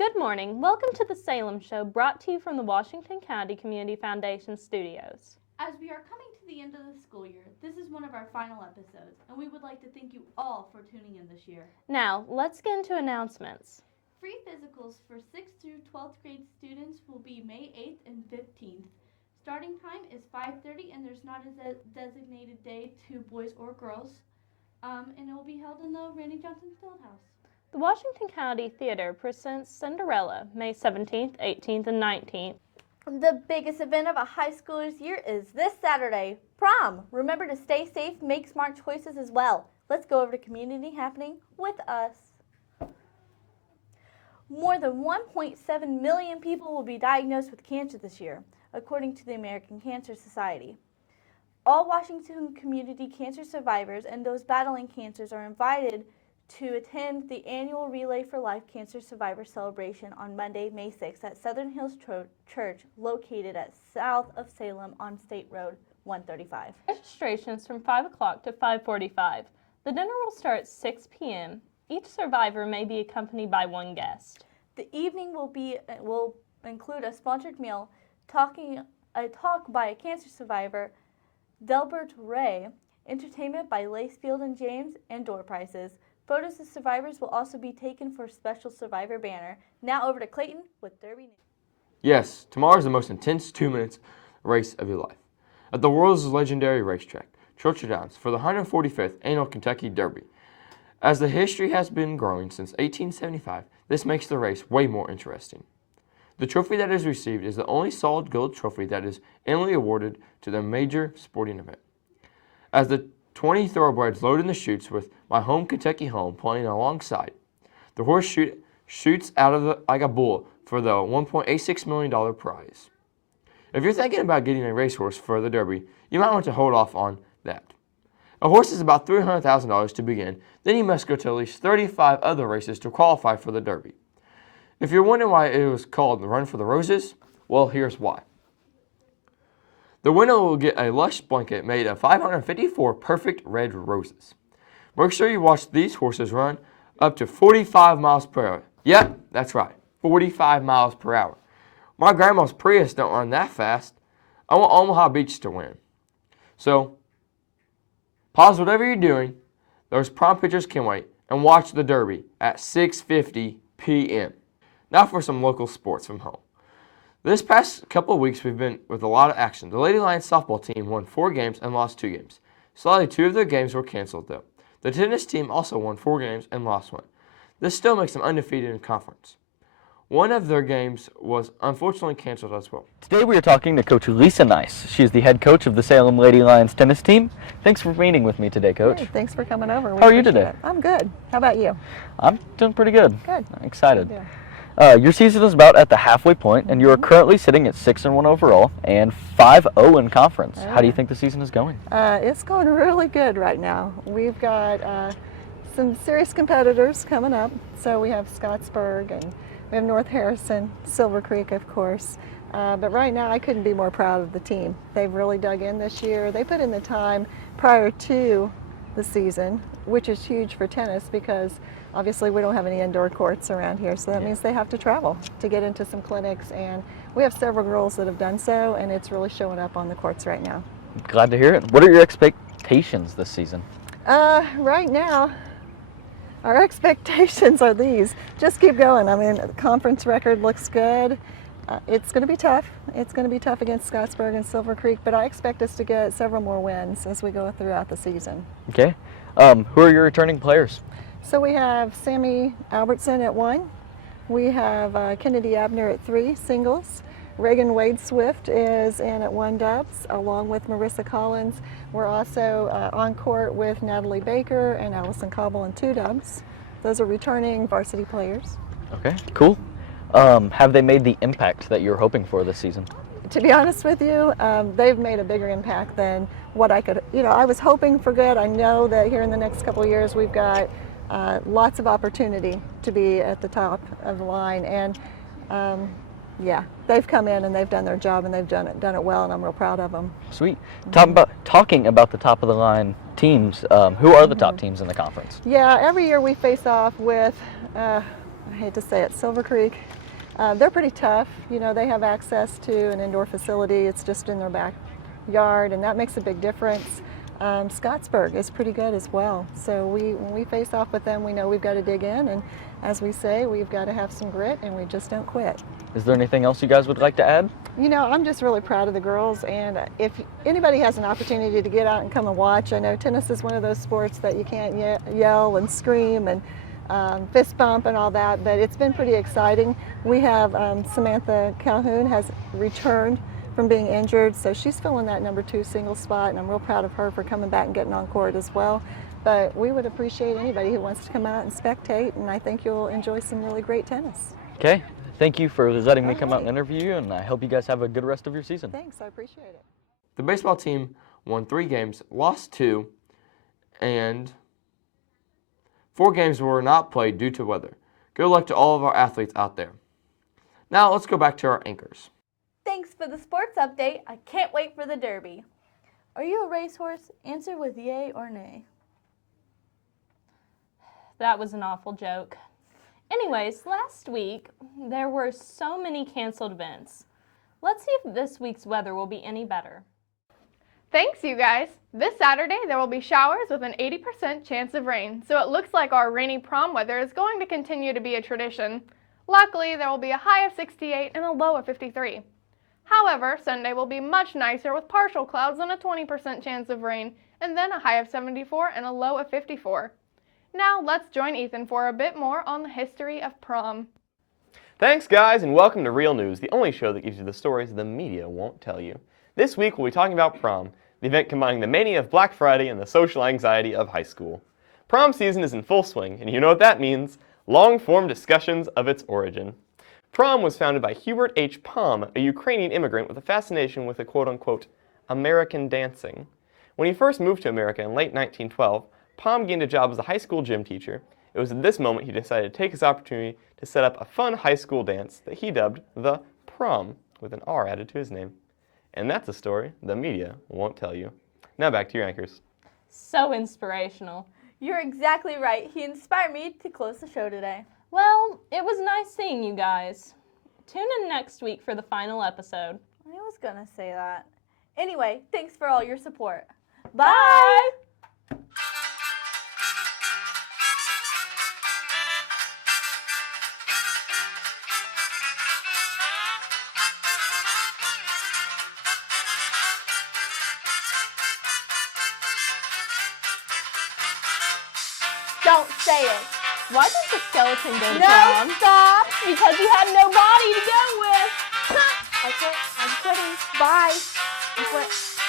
Good morning. Welcome to the Salem Show, brought to you from the Washington County Community Foundation studios. As we are coming to the end of the school year, this is one of our final episodes, and we would like to thank you all for tuning in this year. Now, let's get into announcements. Free physicals for 6th through 12th grade students will be May 8th and 15th. Starting time is 5:30, and there's not a designated day to boys or girls, and it will be held in the Randy Johnson Fieldhouse. The Washington County Theater presents Cinderella, May 17th, 18th, and 19th. The biggest event of a high schooler's year is this Saturday, prom. Remember to stay safe, make smart choices as well. Let's go over to community happening with us. More than 1.7 million people will be diagnosed with cancer this year, according to the American Cancer Society. All Washington community cancer survivors and those battling cancers are invited to attend the annual Relay for Life Cancer Survivor Celebration on Monday, May 6th at Southern Hills Church, located at south of Salem on State Road 135. Registration is from 5 o'clock to 5:45. The dinner will start at 6 p.m. Each survivor may be accompanied by one guest. The evening will include a sponsored meal, a talk by a cancer survivor, Delbert Ray, entertainment by Lacefield and James, and door prizes. Photos of survivors will also be taken for a special survivor banner. Now over to Clayton with Derby News. Yes, tomorrow is the most intense 2 minutes race of your life at the world's legendary racetrack, Churchill Downs, for the 145th Annual Kentucky Derby. As the history has been growing since 1875, this makes the race way more interesting. The trophy that is received is the only solid gold trophy that is annually awarded to the major sporting event. As the 20 thoroughbreds load in the chutes with my home Kentucky home playing alongside, the horse shoots out of like a bull for the $1.86 million prize. If you're thinking about getting a racehorse for the Derby, you might want to hold off on that. A horse is about $300,000 to begin, then you must go to at least 35 other races to qualify for the Derby. If you're wondering why it was called the Run for the Roses, well, here's why. The winner will get a lush blanket made of 554 perfect red roses. Make sure you watch these horses run up to 45 miles per hour. Yep, that's right, 45 miles per hour. My grandma's Prius don't run that fast. I want Omaha Beach to win. So, pause whatever you're doing, those prom pictures can wait, and watch the Derby at 6:50 p.m. Now for some local sports from home. This past couple of weeks, we've been with a lot of action. The Lady Lions softball team won 4 games and lost 2 games. Sadly, 2 of their games were canceled, though. The tennis team also won 4 games and lost 1. This still makes them undefeated in conference. One of their games was unfortunately canceled as well. Today we are talking to Coach Lisa Nice. She's the head coach of the Salem Lady Lions tennis team. Thanks for meeting with me today, Coach. Hey, thanks for coming over. How are you today? I'm good. How about you? I'm doing pretty good. Good. I'm excited. Yeah. Your season is about at the halfway point, and you are currently sitting at 6-1 overall and 5-0 in conference. How do you think the season is going? It's going really good right now. We've got some serious competitors coming up. So we have Scottsburg, and we have North Harrison, Silver Creek, of course. But right now, I couldn't be more proud of the team. They've really dug in this year. They put in the time prior to the season, which is huge for tennis because obviously we don't have any indoor courts around here, so that means they have to travel to get into some clinics, and we have several girls that have done so, and it's really showing up on the courts right now. Glad to hear it. What are your expectations this season? Right now, our expectations are these. Just keep going. I mean, the conference record looks good. It's going to be tough. It's going to be tough against Scottsburg and Silver Creek, but I expect us to get several more wins as we go throughout the season. Okay. Who are your returning players? So we have Sammy Albertson at 1. We have Kennedy Abner at 3 singles. Reagan Wade Swift is in at 1 dubs, along with Marissa Collins. We're also on court with Natalie Baker and Allison Cobble in 2 dubs. Those are returning varsity players. Okay, cool. Have they made the impact that you're hoping for this season? To be honest with you, they've made a bigger impact than what I could, I was hoping for good. I know that here in the next couple of years we've got lots of opportunity to be at the top of the line, and yeah, they've come in and they've done their job, and they've done it well, and I'm real proud of them. Sweet. Talking about the top of the line teams, who are the top teams in the conference? Yeah, every year we face off with hate to say it, Silver Creek. They're pretty tough. You know, they have access to an indoor facility. It's just in their backyard, and that makes a big difference. Scottsburg is pretty good as well. So when we face off with them, we know we've got to dig in, and as we say, we've got to have some grit, and we just don't quit. Is there anything else you guys would like to add? You know, I'm just really proud of the girls, and if anybody has an opportunity to get out and come and watch, I know tennis is one of those sports that you can't yell and scream and fist bump and all that, but it's been pretty exciting. We have Samantha Calhoun has returned from being injured, so she's filling that number 2 single spot, and I'm real proud of her for coming back and getting on court as well. But we would appreciate anybody who wants to come out and spectate, and I think you'll enjoy some really great tennis. Okay, thank you for letting me come out and interview you, and I hope you guys have a good rest of your season. Thanks, I appreciate it. The baseball team won 3 games, lost 2, and 4 games were not played due to weather. Good luck to all of our athletes out there. Now let's go back to our anchors. Thanks for the sports update. I can't wait for the Derby. Are you a racehorse? Answer with yay or nay. That was an awful joke. Anyways, last week there were so many canceled events. Let's see if this week's weather will be any better. Thanks, you guys. This Saturday there will be showers with an 80% chance of rain, so it looks like our rainy prom weather is going to continue to be a tradition. Luckily, there will be a high of 68 and a low of 53. However, Sunday will be much nicer with partial clouds and a 20% chance of rain, and then a high of 74 and a low of 54. Now let's join Ethan for a bit more on the history of prom. Thanks, guys, and welcome to Real News, the only show that gives you the stories the media won't tell you. This week we'll be talking about prom, the event combining the mania of Black Friday and the social anxiety of high school. Prom season is in full swing, and you know what that means: long-form discussions of its origin. Prom was founded by Hubert H. Palm, a Ukrainian immigrant with a fascination with the quote-unquote American dancing. When he first moved to America in late 1912, Palm gained a job as a high school gym teacher. It was at this moment he decided to take his opportunity to set up a fun high school dance that he dubbed the Prom, with an R added to his name. And that's a story the media won't tell you. Now back to your anchors. So inspirational. You're exactly right. He inspired me to close the show today. Well, it was nice seeing you guys. Tune in next week for the final episode. I was gonna say that. Anyway, thanks for all your support. Bye! Don't say it. Why did the skeleton go to No, prom? stop! Because he had no body to go with. I quit. I'm quitting. Bye. I quit.